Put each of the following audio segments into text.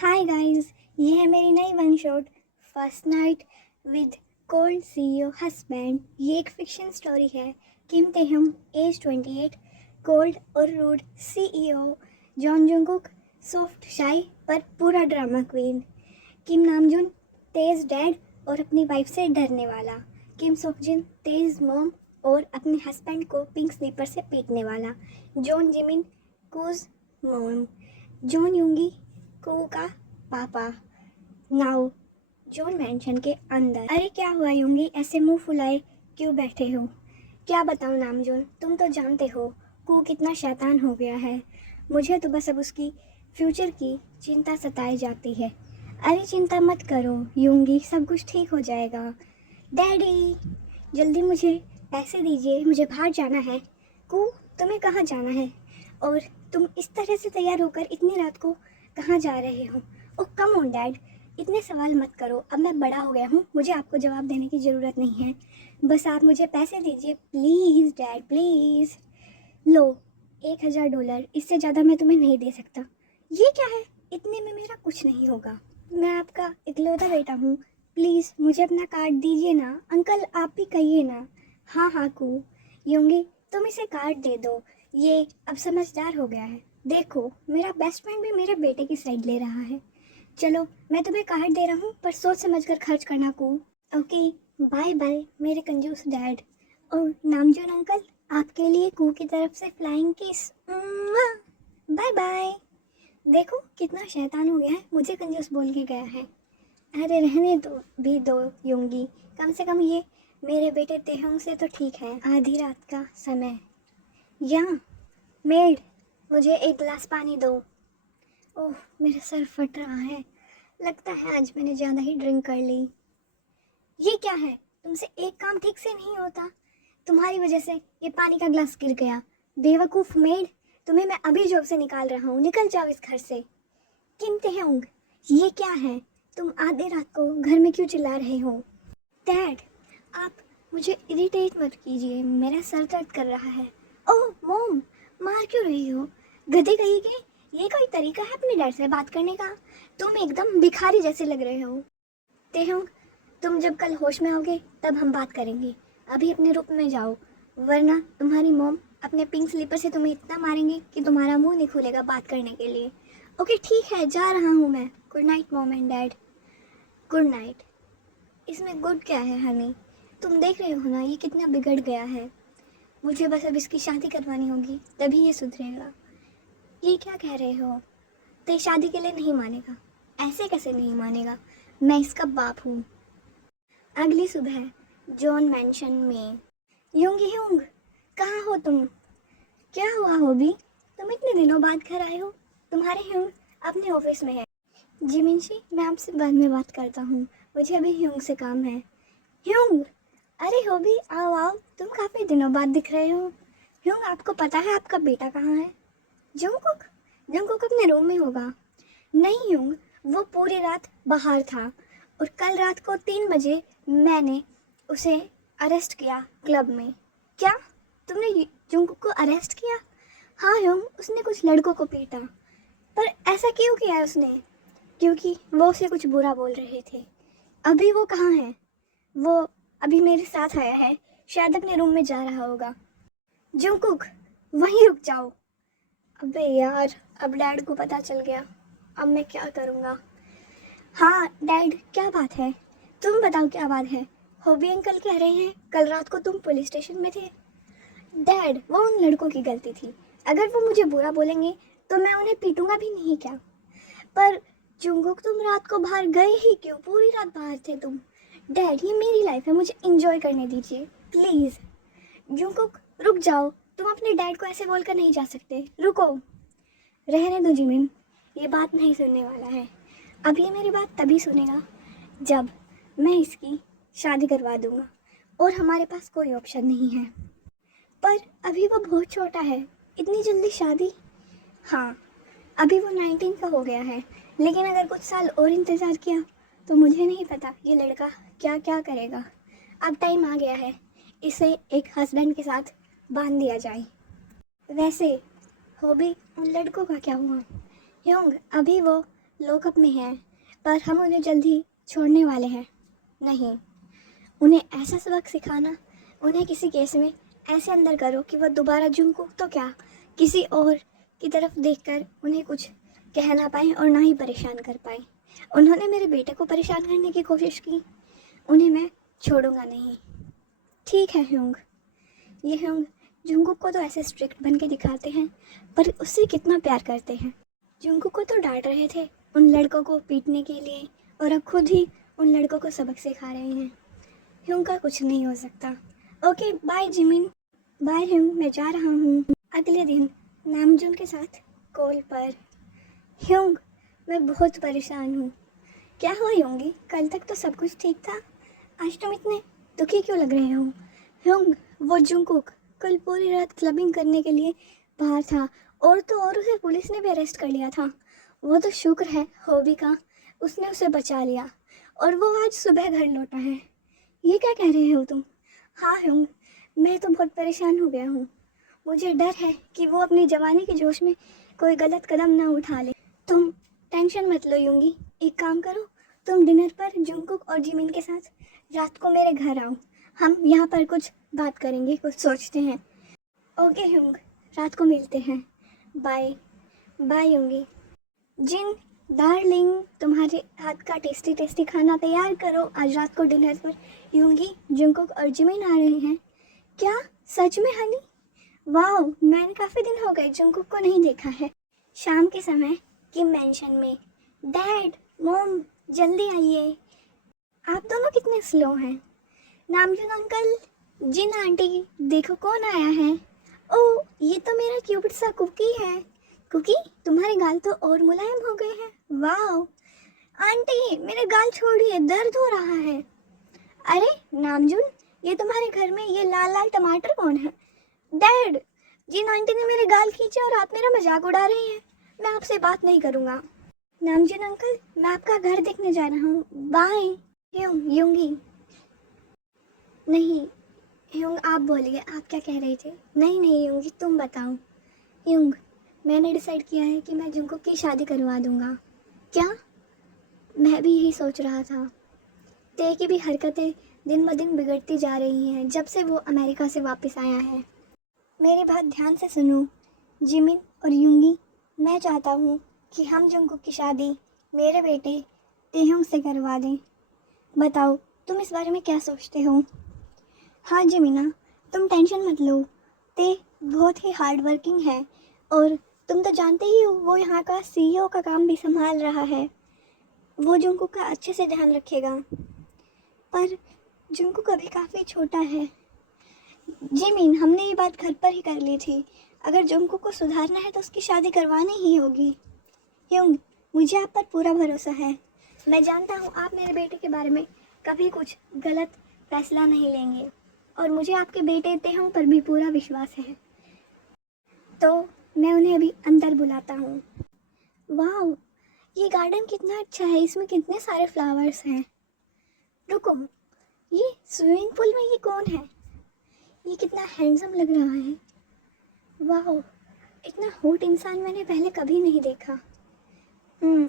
Hi guys, ये है मेरी नई one shot first night with cold CEO husband. ये एक फिक्शन स्टोरी है। किम तेहम एज 28, कोल्ड और rude CEO. Jeon Jungkook soft shy पर पूरा ड्रामा क्वीन। किम नामजुन तेज डैड और अपनी वाइफ से डरने वाला। किम सोकजिन तेज मॉम और अपने हस्बैंड को पिंक स्लीपर से पीटने वाला। Jeon Jimin Kook's mom. Jeon Yoongi Koo का पापा। नाउ जॉन मैंशन के अंदर। अरे क्या हुआ यूंगी, ऐसे मुंह फुलाए क्यों बैठे हो? क्या बताऊं नामजोन, तुम तो जानते हो कू कितना शैतान हो गया है। मुझे तो बस अब उसकी फ्यूचर की चिंता सताई जाती है। अरे चिंता मत करो यूंगी, सब कुछ ठीक हो जाएगा। डैडी जल्दी मुझे पैसे दीजिए, मुझे बाहर जाना है। कू तुम्हें कहाँ जाना है? और तुम इस तरह से तैयार होकर इतनी रात को कहाँ जा रहे हो? ओह कम ऑन डैड, इतने सवाल मत करो, अब मैं बड़ा हो गया हूँ, मुझे आपको जवाब देने की ज़रूरत नहीं है। बस आप मुझे पैसे दीजिए प्लीज़ डैड प्लीज़। लो $1000, इससे ज़्यादा मैं तुम्हें नहीं दे सकता। ये क्या है, इतने में मेरा कुछ नहीं होगा। मैं आपका इकलौता बेटा हूँ, प्लीज़ मुझे अपना कार्ड दीजिए ना। अंकल आप भी कहिए ना। हाँ हाँ कू योंगी, तुम इसे कार्ड दे दो, ये अब समझदार हो गया है। देखो मेरा बेस्ट फ्रेंड भी मेरे बेटे की साइड ले रहा है। चलो मैं तुम्हें कार्ड दे रहा हूँ, पर सोच समझ कर खर्च करना कू। ओके बाय बाय मेरे कंजूस डैड। और नामजोन अंकल, आपके लिए कू की तरफ से फ्लाइंग किस। Bye bye. देखो कितना शैतान हो गया है, मुझे कंजूस बोल के गया है। अरे रहने दो भी दो योंगी, कम से कम ये मेरे बेटे तेहंग से तो ठीक है। आधी रात का समय। यहाँ मेड, मुझे एक गिलास पानी दो। ओह मेरा सर फट रहा है, लगता है आज मैंने ज़्यादा ही ड्रिंक कर ली। ये क्या है, तुमसे एक काम ठीक से नहीं होता, तुम्हारी वजह से ये पानी का ग्लास गिर गया। बेवकूफ़ मेड, तुम्हें मैं अभी जॉब से निकाल रहा हूँ, निकल जाओ इस घर से। किम तेहंग, ये क्या है, तुम आधे रात को घर में क्यों चिल्ला रहे हो? डैड आप मुझे इरिटेट मत कीजिए, मेरा सर दर्द कर रहा है। ओह मॉम, मार क्यों रही हो? गधे कहीं के, ये कोई तरीका है अपने डैड से बात करने का? तुम एकदम भिखारी जैसे लग रहे हो। तेहंग, तुम जब कल होश में आओगे तब हम बात करेंगे, अभी अपने रूम में जाओ, वरना तुम्हारी मॉम अपने पिंक स्लीपर से तुम्हें इतना मारेंगे कि तुम्हारा मुंह नहीं खुलेगा बात करने के लिए। ओके ठीक है, जा रहा हूँ मैं। Good night mom and dad. Good night. इसमें गुड क्या है हनी, तुम देख रहे हो ना ये कितना बिगड़ गया है। मुझे बस अब इसकी शादी करवानी होगी, तभी ये सुधरेगा। ये क्या कह रहे हो? तो ये शादी के लिए नहीं मानेगा? ऐसे कैसे नहीं मानेगा, मैं इसका बाप हूँ। अगली सुबह जॉन मैंशन में। यूंग यूंग, कहाँ हो तुम? क्या हुआ होबी, तुम इतने दिनों बाद घर आए हो? तुम्हारे ह्यूंग अपने ऑफिस में है। जिमिनशी मैं आपसे बाद में बात करता हूँ, मुझे अभी ह्यूंग से काम है। ह्यूंग, अरे होबी आओ आओ, तुम काफ़ी दिनों बाद दिख रहे हो। ह्यूंग आपको पता है आपका बेटा कहाँ है? जंगकुक, जंगकुक अपने रूम में होगा। नहीं ह्यूंग, वो पूरी रात बाहर था और कल रात को 3 बजे मैंने उसे अरेस्ट किया क्लब में। क्या, तुमने जंगकुक को अरेस्ट किया? हाँ ह्यूंग, उसने कुछ लड़कों को पीटा। पर ऐसा क्यों किया उसने? क्योंकि वो उसे कुछ बुरा बोल रहे थे। अभी वो कहाँ है? वो अभी मेरे साथ आया है, शायद अपने रूम में जा रहा होगा। जंगकुक वहीं रुक जाओ। अबे यार, अब डैड को पता चल गया, अब मैं क्या करूँगा? हाँ डैड क्या बात है, तुम बताओ क्या बात है। होबी अंकल कह रहे हैं कल रात को तुम पुलिस स्टेशन में थे। डैड वो उन लड़कों की गलती थी, अगर वो मुझे बुरा बोलेंगे तो मैं उन्हें पीटूंगा भी नहीं क्या? पर जुंगकुक तुम रात को बाहर गए ही क्यों, पूरी रात बाहर थे तुम। डैड ये मेरी लाइफ है, मुझे इंजॉय करने दीजिए प्लीज़। जुंगकुक रुक जाओ, तुम अपने डैड को ऐसे बोलकर नहीं जा सकते, रुको। रहने दो जिमिन, ये बात नहीं सुनने वाला है। अब ये मेरी बात तभी सुनेगा जब मैं इसकी शादी करवा दूंगा, और हमारे पास कोई ऑप्शन नहीं है। पर अभी वो बहुत छोटा है, इतनी जल्दी शादी? हाँ अभी वो 19 का हो गया है, लेकिन अगर कुछ साल और इंतज़ार किया तो मुझे नहीं पता ये लड़का क्या क्या करेगा। अब टाइम आ गया है, इसे एक हस्बैंड के साथ बांध दिया जाए। वैसे होबी उन लड़कों का क्या हुआ? ह्यूंग अभी वो लॉकअप में हैं, पर हम उन्हें जल्दी छोड़ने वाले हैं। नहीं, उन्हें ऐसा सबक सिखाना, उन्हें किसी केस में ऐसे अंदर करो कि वह दोबारा जुंगकुक तो क्या, किसी और की तरफ देखकर उन्हें कुछ कह ना पाए और ना ही परेशान कर पाए। उन्होंने मेरे बेटे को परेशान करने की कोशिश की, उन्हें मैं छोड़ूंगा नहीं। ठीक है ह्योंग, ये ह्योंग जुंगकुक को तो ऐसे स्ट्रिक्ट बन के दिखाते हैं, पर उससे कितना प्यार करते हैं। जुंगकुक को तो डांट रहे थे उन लड़कों को पीटने के लिए, और अब खुद ही उन लड़कों को सबक सिखा रहे हैं। ह्योंग का कुछ नहीं हो सकता। Okay bye Jimin. बाय ह्योंग, मैं जा रहा हूँ। अगले दिन नामजून के साथ कॉल पर। ह्योंग, मैं बहुत परेशान हूँ। क्या हुआ ह्योंगी? कल तक तो सब कुछ ठीक था, आज तुम इतने दुखी क्यों लग रहे हो? ह्योंग, वो जुंगकुक कल पूरी रात क्लबिंग करने के लिए बाहर था, और तो और उसे पुलिस ने भी अरेस्ट कर लिया था। वो तो शुक्र है हॉबी का, उसने उसे बचा लिया, और वो आज सुबह घर लौटा है। ये क्या कह रहे हो तुम? हाँ ह्योंग, मैं तो बहुत परेशान हो गया हूँ। मुझे डर है कि वो अपनी जवानी के जोश में कोई गलत कदम ना उठा ले। तुम टेंशन मत लो यूंगी, एक काम करो, तुम डिनर पर जुंगकुक और जिमिन के साथ रात को मेरे घर आओ। हम यहाँ पर कुछ बात करेंगे, कुछ सोचते हैं। ओके ह्योंग, रात को मिलते हैं। बाय। बाय यूंगी। जिन डार्लिंग, तुम्हारे हाथ का टेस्टी टेस्टी खाना तैयार करो, आज रात को डिनर पर यूंगी, जुंगकुक और जिमिन आ रहे हैं। क्या सच में हनी? वाह, मैंने काफ़ी दिन हो गए जुंगकुक को नहीं देखा है। शाम के समय किम मेंशन में। डैड, मॉम, जल्दी आइए। आप दोनों कितने स्लो हैं। नामजून अंकल, जिन आंटी, देखो कौन आया है। ओह, ये तो मेरा क्यूट सा कुकी है। कुकी, तुम्हारे गाल तो और मुलायम हो गए हैं। वाह आंटी, मेरे गाल छोड़िए, दर्द हो रहा है। अरे नामजून, ये तुम्हारे घर में ये लाल लाल टमाटर कौन है? डैड, जिन आंटी ने मेरे गाल खींचे और आप मेरा मजाक उड़ा रहे हैं। मैं आपसे बात नहीं करूँगा। नामजून अंकल, मैं आपका घर देखने जा रहा हूँ। बाय। यूंगी। नहीं यूंग, आप बोलिए, आप क्या कह रही थी? नहीं नहीं यूंगी, तुम बताओ। यूंग, मैंने डिसाइड किया है कि मैं जुंगकुक की शादी करवा दूंगा। क्या? मैं भी यही सोच रहा था। ते की भी हरकतें दिन ब दिन बिगड़ती जा रही हैं जब से वो अमेरिका से वापस आया है। मेरी बात ध्यान से सुनो जिमिन और यूंगी, मैं चाहता हूँ कि हम जुंगकुक की शादी मेरे बेटे तेहंग से करवा दें। बताओ, तुम इस बारे में क्या सोचते हो? हाँ जिमिना, तुम टेंशन मत लो, ते बहुत ही हार्ड वर्किंग है, और तुम तो जानते ही हो वो यहाँ का सीईओ का काम भी संभाल रहा है। वो जुंगकुक का अच्छे से ध्यान रखेगा। पर जुंगकुक अभी काफ़ी छोटा है। जिमिन, हमने ये बात घर पर ही कर ली थी। अगर जुंगकुक को सुधारना है तो उसकी शादी करवानी ही होगी। ह्योंग, मुझे आप पर पूरा भरोसा है। मैं जानता हूँ आप मेरे बेटे के बारे में कभी कुछ गलत फैसला नहीं लेंगे, और मुझे आपके बेटे तेहंग पर भी पूरा विश्वास है। तो मैं उन्हें अभी अंदर बुलाता हूँ। वाह, ये गार्डन कितना अच्छा है, इसमें कितने सारे फ्लावर्स हैं। रुको, ये स्विमिंग पूल में ये कौन है? ये कितना हैंडसम लग रहा है। वाह, इतना हॉट इंसान मैंने पहले कभी नहीं देखा।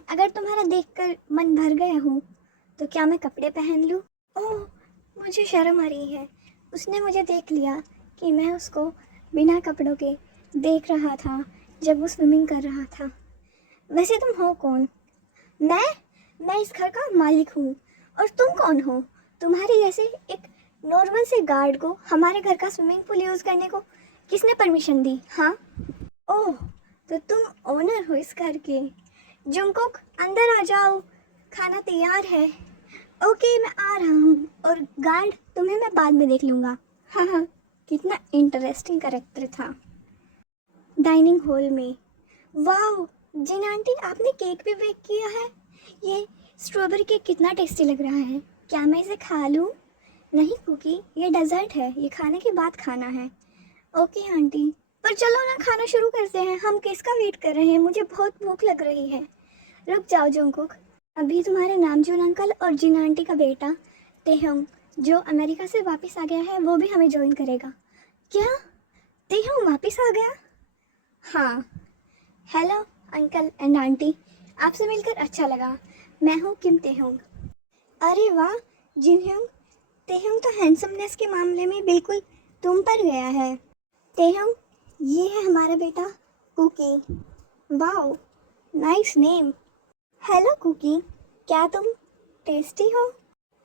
अगर तुम्हारा देखकर मन भर गया हो तो क्या मैं कपड़े पहन लूँ? ओह, मुझे शर्म आ रही है। उसने मुझे देख लिया कि मैं उसको बिना कपड़ों के देख रहा था जब वो स्विमिंग कर रहा था। वैसे तुम हो कौन? मैं इस घर का मालिक हूँ। और तुम कौन हो? तुम्हारे जैसे एक नॉर्मल से गार्ड को हमारे घर का स्विमिंग पूल यूज़ करने को किसने परमिशन दी? हाँ, ओह, तो तुम ओनर हो इस घर के। जुंगकुक, अंदर आ जाओ, खाना तैयार है। ओके, मैं आ रहा हूँ, और गार्ड, तुम्हें मैं बाद में देख लूँगा। हाँ हाँ, कितना इंटरेस्टिंग कैरेक्टर था। डाइनिंग हॉल में। वाह जिन आंटी, आपने केक भी बेक किया है। ये स्ट्रॉबेरी केक कितना टेस्टी लग रहा है। क्या मैं इसे खा लूँ? नहीं कुकी, ये डेजर्ट है, ये खाने के बाद खाना है। ओके आंटी, पर चलो ना, खाना शुरू करते हैं। हम किसका वेट कर रहे हैं? मुझे बहुत भूख लग रही है। रुक जाओ जुंगकुक, अभी तुम्हारे नामजून अंकल और जिन आंटी का बेटा तेहंग, जो अमेरिका से वापस आ गया है, वो भी हमें ज्वाइन करेगा। क्या तेहंग वापस आ गया? हाँ। हेलो अंकल एंड आंटी, आपसे मिलकर अच्छा लगा। मैं हूँ किम तेहुंग। अरे वाह जिनह्योंग, तेहुंग तो हैंडसमनेस के मामले में बिल्कुल तुम पर गया है। तेहुंग, ये है हमारा बेटा Cookie. Wow, nice name. Hello Cookie, क्या तुम टेस्टी हो?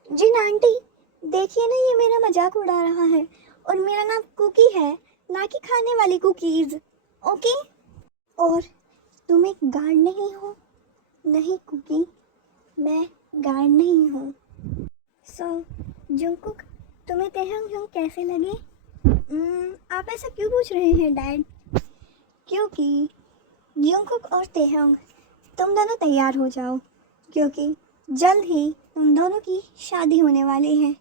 जी आंटी, देखिए ना, ये मेरा मजाक उड़ा रहा है और मेरा नाम कुकी है, ना कि खाने वाली कुकीज़। ओके? और तुम एक गार्ड नहीं हो? नहीं कुकी, मैं गार्ड नहीं हूँ। सो जुंगकुक, तुम्हें तेहंग कैसे लगे? आप ऐसा क्यों पूछ रहे हैं डैड? क्योंकि जुंगकुक और तेहंग, तुम दोनों तैयार हो जाओ, क्योंकि जल्द ही तुम दोनों की शादी होने वाली है।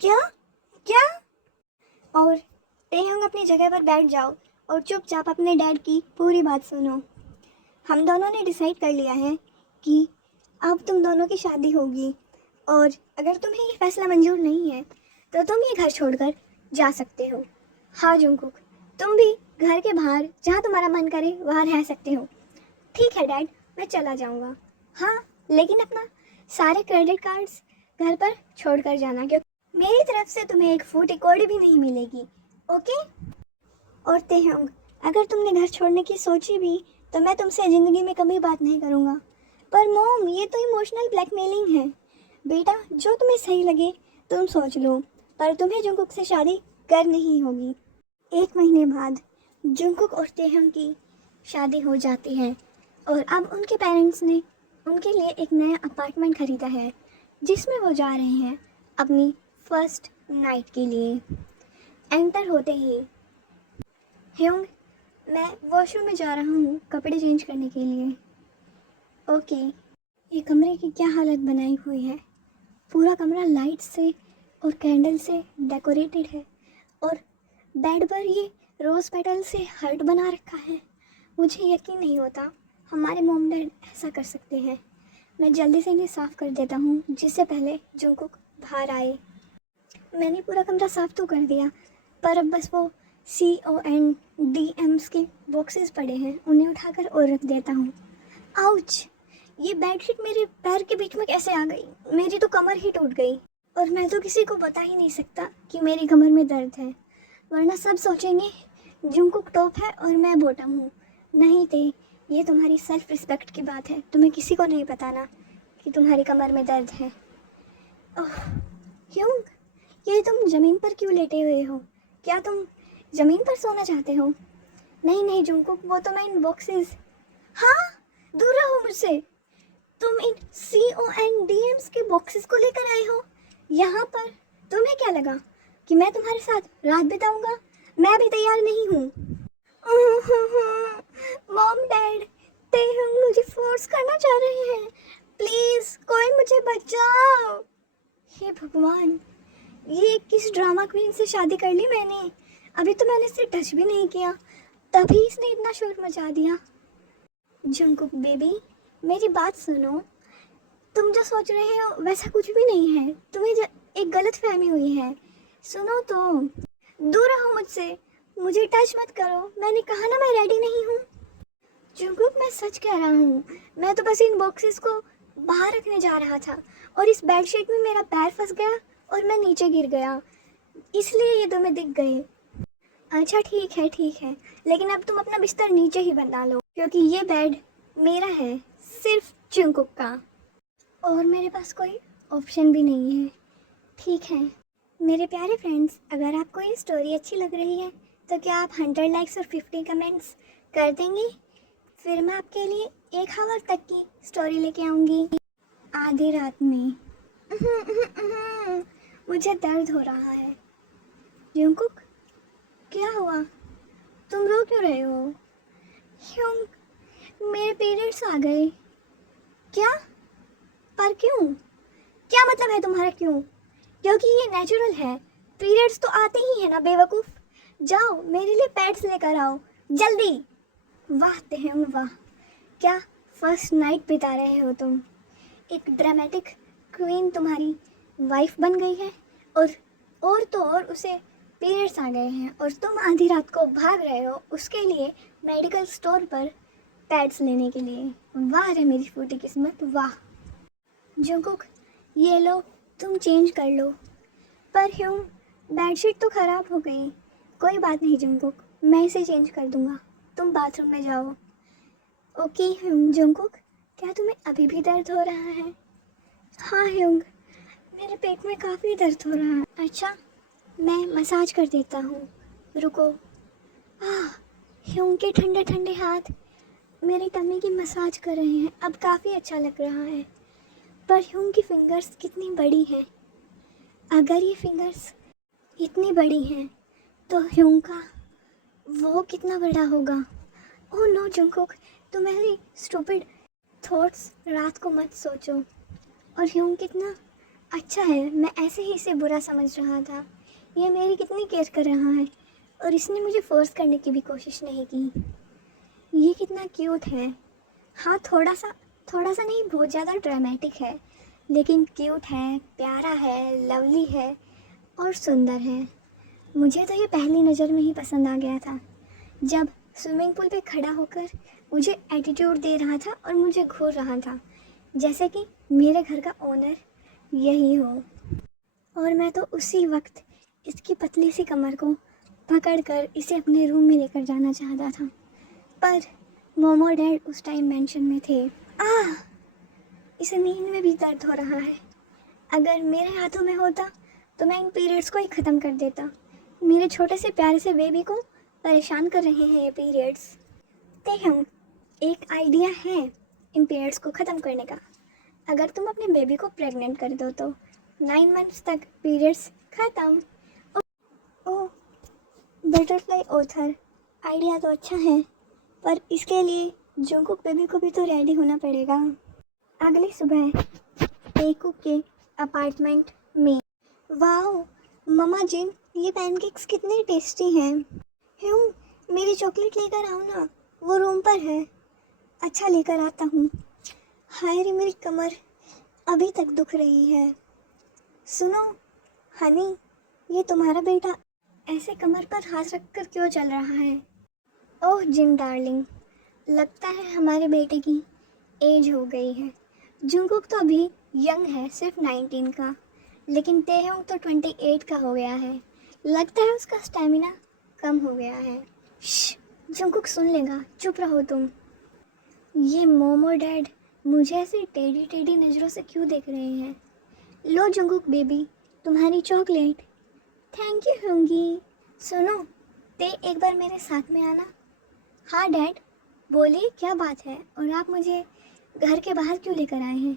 क्या? क्या? और तेहंग, अपनी जगह पर बैठ जाओ और चुपचाप अपने डैड की पूरी बात सुनो। हम दोनों ने डिसाइड कर लिया है कि अब तुम दोनों की शादी होगी, और अगर तुम्हें ये फैसला मंजूर नहीं है तो तुम ये घर छोड़कर जा सकते हो। हाँ जुंगकुक, तुम भी घर के बाहर जहाँ तुम्हारा मन करे वहाँ रह सकते हो। ठीक है डैड, मैं चला जाऊँगा। हाँ, लेकिन अपना सारे क्रेडिट कार्ड्स घर पर छोड़ कर जाना, क्योंकि मेरी तरफ से तुम्हें एक फूटी कौड़ी भी नहीं मिलेगी। ओके? और तेहंग, अगर तुमने घर छोड़ने की सोची भी तो मैं तुमसे ज़िंदगी में कभी बात नहीं करूँगा। पर मॉम, ये तो इमोशनल ब्लैकमेलिंग है। बेटा, जो तुम्हें सही लगे तुम सोच लो, पर तुम्हें जुंगकुक से शादी करनी ही होगी। 1 महीने बाद जुंगकुक और तेहंग की शादी हो जाती है, और अब उनके पेरेंट्स ने उनके लिए एक नया अपार्टमेंट खरीदा है, जिसमें वो जा रहे हैं अपनी फर्स्ट नाइट के लिए। एंटर होते ही, ह्योंग, मैं वॉशरूम में जा रहा हूँ कपड़े चेंज करने के लिए। ओके। ये कमरे की क्या हालत बनाई हुई है। पूरा कमरा लाइट से और कैंडल से डेकोरेटेड है, और बेड पर ये रोज़ पेटल से हर्ट बना रखा है। मुझे यकीन नहीं होता हमारे मॉम डैड ऐसा कर सकते हैं। मैं जल्दी से इन्हें साफ़ कर देता हूँ, जिससे पहले जुंगकुक बाहर आए। मैंने पूरा कमरा साफ़ तो कर दिया, पर अब बस वो CONDMs के बॉक्सेस पड़े हैं, उन्हें उठाकर और रख देता हूँ। आउच! ये बेडशीट मेरे पैर के बीच में कैसे आ गई? मेरी तो कमर ही टूट गई, और मैं तो किसी को बता ही नहीं सकता कि मेरी कमर में दर्द है, वरना सब सोचेंगे जुंगकुक टॉप है और मैं बॉटम हूँ। नहीं थे, ये तुम्हारी सेल्फ रिस्पेक्ट की बात है, तुम्हें किसी को नहीं बताना कि तुम्हारी कमर में दर्द है। ओह ह्योंग, ये तुम ज़मीन पर क्यों लेटे हुए हो? क्या तुम ज़मीन पर सोना चाहते हो? नहीं नहीं जुंगकुक, वो तो मैं इन बॉक्सेस। हाँ, दूर रहो मुझसे। तुम इन CONDMs के बॉक्सेस को लेकर आए हो यहाँ पर? तुम्हें क्या लगा कि मैं तुम्हारे साथ रात बिताऊंगा? मैं भी तैयार नहीं हूँ। मॉम डैड, तेहुंग मुझे फोर्स करना चाह रहे हैं। प्लीज कोई मुझे बचाओ। हे भगवान, ये किस ड्रामा क्वीन से शादी कर ली मैंने? अभी तो मैंने इसे टच भी नहीं किया, तभी इसने इतना शोर मचा दिया। जुंगकुक बेबी, मेरी बात सुनो। तुम जो सोच रहे हो वैसा कुछ भी नहीं है, तुम्हें एक गलत फहमी हुई है। सुनो तो, दूर रहो मुझसे, मुझे टच मत करो, मैंने कहा ना मैं रेडी नहीं हूँ। जुंगकुक, मैं सच कह रहा हूँ, मैं तो बस इन बॉक्सेस को बाहर रखने जा रहा था, और इस बेडशीट में मेरा पैर फंस गया और मैं नीचे गिर गया, इसलिए ये तुम्हें दिख गए। अच्छा ठीक है, लेकिन अब तुम अपना बिस्तर नीचे ही बना लो, क्योंकि ये बेड मेरा है, सिर्फ जुंगकुक का, और मेरे पास कोई ऑप्शन भी नहीं है। ठीक है मेरे प्यारे फ्रेंड्स, अगर आपको ये स्टोरी अच्छी लग रही है तो क्या आप 100 लाइक्स और 50 कमेंट्स कर देंगे? फिर मैं आपके लिए 1 आवर तक की स्टोरी लेके आऊँगी आधी रात में। मुझे दर्द हो रहा है। जुंगकुक, क्या हुआ? तुम रो क्यों रहे हो? ह्योंग, मेरे पीरियड्स आ गए। क्या? पर क्यों? क्या मतलब है तुम्हारा क्यों? क्योंकि ये नेचुरल है, पीरियड्स तो आते ही है ना बेवकूफ़। जाओ मेरे लिए पैड्स लेकर आओ जल्दी। वाह तेहंग वाह, क्या फर्स्ट नाइट बिता रहे हो तुम। एक ड्रामेटिक क्वीन तुम्हारी वाइफ बन गई है, और तो और उसे पीरियड्स आ गए हैं, और तुम आधी रात को भाग रहे हो उसके लिए मेडिकल स्टोर पर पैड्स लेने के लिए। वाह रे मेरी फूटी किस्मत, वाह। जंगकुक, ये लो, तुम चेंज कर लो। पर ह्यूम, बेडशीट तो ख़राब हो गई। कोई बात नहीं जंगकुक, मैं इसे चेंज कर दूंगा, तुम बाथरूम में जाओ। Okay Hume. जंगकुक, क्या तुम्हें अभी भी दर्द हो रहा है? हाँ ह्यूंग, मेरे पेट में काफ़ी दर्द हो रहा है। अच्छा, मैं मसाज कर देता हूँ, रुको। ह्यूंग के ठंडे ठंडे हाथ मेरी टमी की मसाज कर रहे हैं, अब काफ़ी अच्छा लग रहा है। पर ह्यूंग की फिंगर्स कितनी बड़ी हैं। अगर ये फिंगर्स इतनी बड़ी हैं तो ह्यूंग का वो कितना बड़ा होगा। ओह नो जंगकुक, तुम्हारी स्टूपिड थॉट्स रात को मत सोचो। और ह्यूंग कितना अच्छा है, मैं ऐसे ही इसे बुरा समझ रहा था। ये मेरी कितनी केयर कर रहा है और इसने मुझे फोर्स करने की भी कोशिश नहीं की। ये कितना क्यूट है। हाँ, थोड़ा सा नहीं, बहुत ज़्यादा ड्रामेटिक है, लेकिन क्यूट है, प्यारा है, लवली है और सुंदर है। मुझे तो ये पहली नज़र में ही पसंद आ गया था, जब स्विमिंग पूल पे खड़ा होकर मुझे एटीट्यूड दे रहा था और मुझे घूर रहा था, जैसे कि मेरे घर का ओनर यही हो। और मैं तो उसी वक्त इसकी पतली सी कमर को पकड़कर इसे अपने रूम में लेकर जाना चाहता था, पर मोमो डैड उस टाइम मेंशन में थे। इसे नींद में भी दर्द हो रहा है। अगर मेरे हाथों में होता तो मैं इन पीरियड्स को ही ख़त्म कर देता। मेरे छोटे से प्यारे से बेबी को परेशान कर रहे हैं ये पीरियड्स। हम एक आइडिया है इन पीरियड्स को ख़त्म करने का। अगर तुम अपने बेबी को प्रेग्नेंट कर दो तो 9 मंथ्स तक पीरियड्स ख़त्म। ओह, बटरफ्लाई ऑथर, आइडिया तो अच्छा है, पर इसके लिए जंगकुक बेबी को भी तो रेडी होना पड़ेगा। अगली सुबह टेकू के अपार्टमेंट में। वाओ ममा जिन, ये पैनकेक्स कितने टेस्टी हैं। ह्यूम, मेरी चॉकलेट लेकर आओ ना, वो रूम पर है। अच्छा, लेकर आता हूँ। हाय रे मेरी कमर अभी तक दुख रही है। सुनो हनी, ये तुम्हारा बेटा ऐसे कमर पर हाथ रखकर क्यों चल रहा है? ओह जिन डार्लिंग, लगता है हमारे बेटे की एज हो गई है। जंगकुक तो अभी यंग है, सिर्फ 19 का, लेकिन तेहोंग तो 28 का हो गया है। लगता है उसका स्टेमिना कम हो गया है। जंगकुक सुन लेगा, चुप रहो तुम। ये मोमो डैड मुझे ऐसे टेढ़ी टेढ़ी नज़रों से क्यों देख रहे हैं? लो जंगकुक बेबी, तुम्हारी चॉकलेट। थैंक यू होंगी। सुनो, ते एक बार मेरे साथ में आना। हाँ डैड, बोलिए क्या बात है, और आप मुझे घर के बाहर क्यों लेकर आए हैं?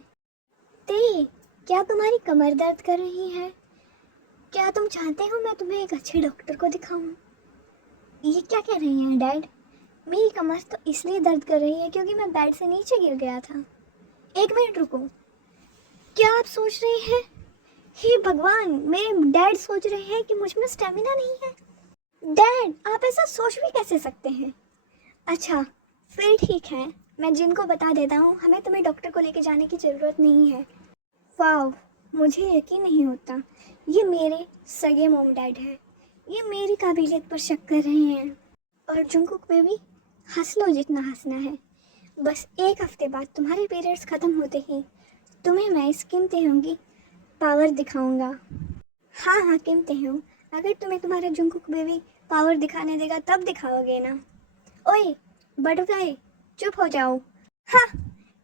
ते, क्या तुम्हारी कमर दर्द कर रही है? क्या तुम चाहते हो मैं तुम्हें एक अच्छे डॉक्टर को दिखाऊं? ये क्या कह रही हैं डैड? मेरी कमर तो इसलिए दर्द कर रही है क्योंकि मैं बेड से नीचे गिर गया था। एक मिनट रुको, क्या आप सोच रहे हैं? हे भगवान, मेरे डैड सोच रहे हैं कि मुझ में स्टेमिना नहीं है। डैड, आप ऐसा सोच भी कैसे सकते हैं? अच्छा, फिर ठीक है, मैं जिनको बता देता हूँ, हमें तुम्हें डॉक्टर को लेके जाने की ज़रूरत नहीं है। वाह, मुझे यकीन नहीं होता, ये मेरे सगे मोम डैड है। ये मेरी काबिलियत पर शक कर रहे हैं। और जंगकुक बेबी, हंस लो जितना हंसना है। बस एक हफ्ते बाद तुम्हारे पीरियड्स ख़त्म होते ही तुम्हें मैं इस कीमती होंगी पावर दिखाऊंगा। हाँ हाँ कीमती हूँ, अगर तुम्हें तुम्हारा जंगकुक बेबी पावर दिखाने देगा तब दिखाओगे ना। ओए बटरफ्लाई, चुप हो जाओ। हाँ,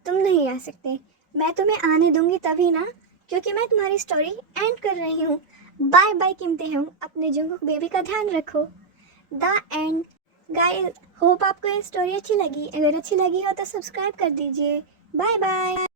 तुम नहीं आ सकते, मैं तुम्हें आने दूंगी तभी ना, क्योंकि मैं तुम्हारी स्टोरी एंड कर रही हूँ। बाय बाय कीमती हूँ, अपने जंगकुक बेबी का ध्यान रखो। The end. गाइस, होप आपको ये स्टोरी अच्छी लगी। अगर अच्छी लगी हो तो सब्सक्राइब कर दीजिए। Bye bye.